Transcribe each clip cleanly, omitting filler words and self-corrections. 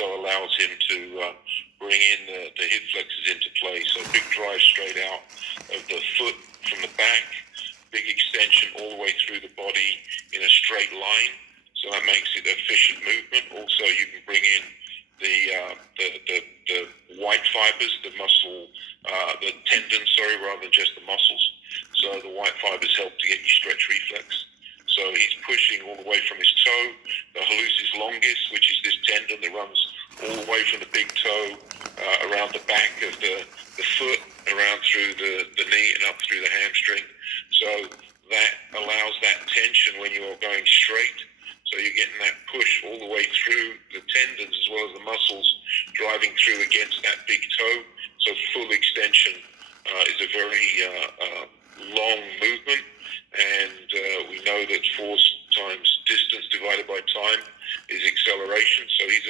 also allows him to bring in the hip flexors into play. So big drive straight out of the foot from the back, big extension all the way through the body in a straight line. So that makes it efficient movement. Also, you can bring in the white fibers, the muscle, the tendons, rather than just the muscles. So the white fibers help to get you stretch reflex. So he's pushing all the way from his toe, the hallucis longus, which is this tendon that runs all the way from the big toe around the back of the foot, around through the knee and up through the hamstring. So that allows that tension when you're going straight. So you're getting that push all the way through the tendons as well as the muscles driving through against that big toe. So full extension is a very long movement, and we know that force times distance divided by time is acceleration. So he's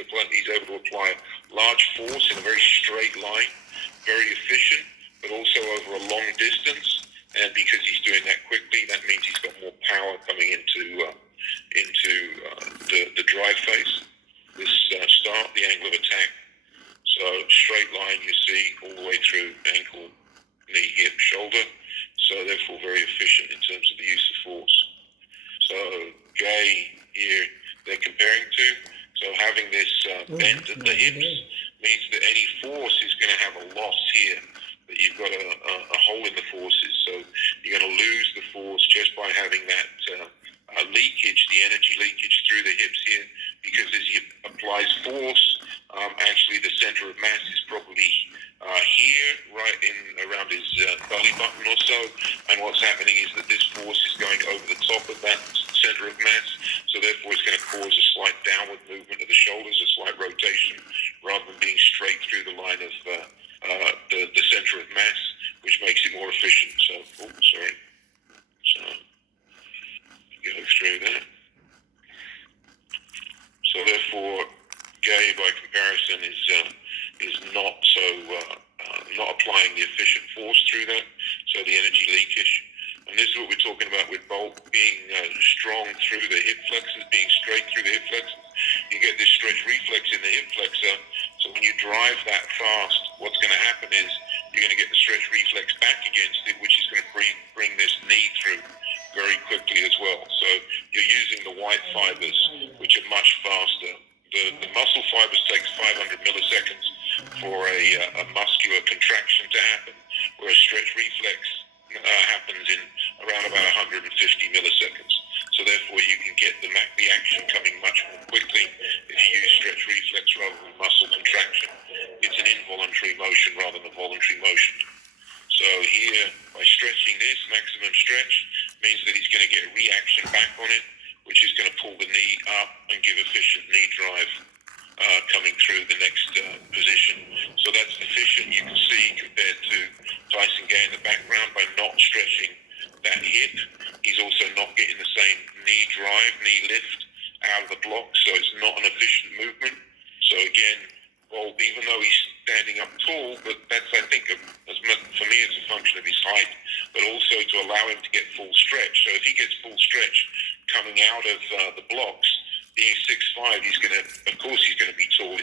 able to apply large force in a very straight line, very efficient, but also over a long distance. And because he's doing that quickly, that means he's got more power coming into the drive phase, this start, the angle of attack. So straight line you see all the way through ankle, knee, hip, shoulder. So therefore very efficient in terms of the use of force. So Gay here they're comparing to. So having this bend at the hips means that any force is going to have a loss here, that you've got a hole in the forces. So you're going to lose the force just by having that leakage, the energy leakage through the hips here, because as he applies force, actually the center of mass is probably here, right in around his belly button or so, and what's happening is that this force is going over the top of that center of mass, so therefore it's going to cause a slight downward movement of the shoulders, a slight rotation, rather than being straight through the line of the center of mass, which makes it more efficient. So, go through that. So therefore, Gay, by comparison, is not not applying the efficient force through that, so the energy leakage. And this is what we're talking about with Bolt being strong through the hip flexors, being straight through the hip flexors. You get this stretch reflex in the hip flexor, so when you drive that fast, what's going to happen is you're going to get the stretch reflex back against it, which is going to bring this knee through very quickly as well. So you're using the white fibers, which are much faster. The muscle fibers takes 500 milliseconds for a muscular contraction to happen, whereas stretch reflex happens in around about 150 milliseconds. So therefore you can get the action coming much more quickly if you use stretch reflex rather than muscle contraction. It's an involuntary motion rather than a voluntary motion. So here, by stretching this, maximum stretch means that he's going to get a reaction back on it, which is going to pull the knee up and give efficient knee drive coming through the next position. So that's efficient, you can see, compared to Tyson Gay in the background. By not stretching that hip, he's also not getting the same knee drive, knee lift out of the block, so it's not an efficient movement. So again, Bolt, even though he's standing up tall, but that's, I think, as much, for me, it's a function of his height, but also to allow him to get full stretch. So if he gets full stretch coming out of the blocks, being 6'5", he's going to be tall.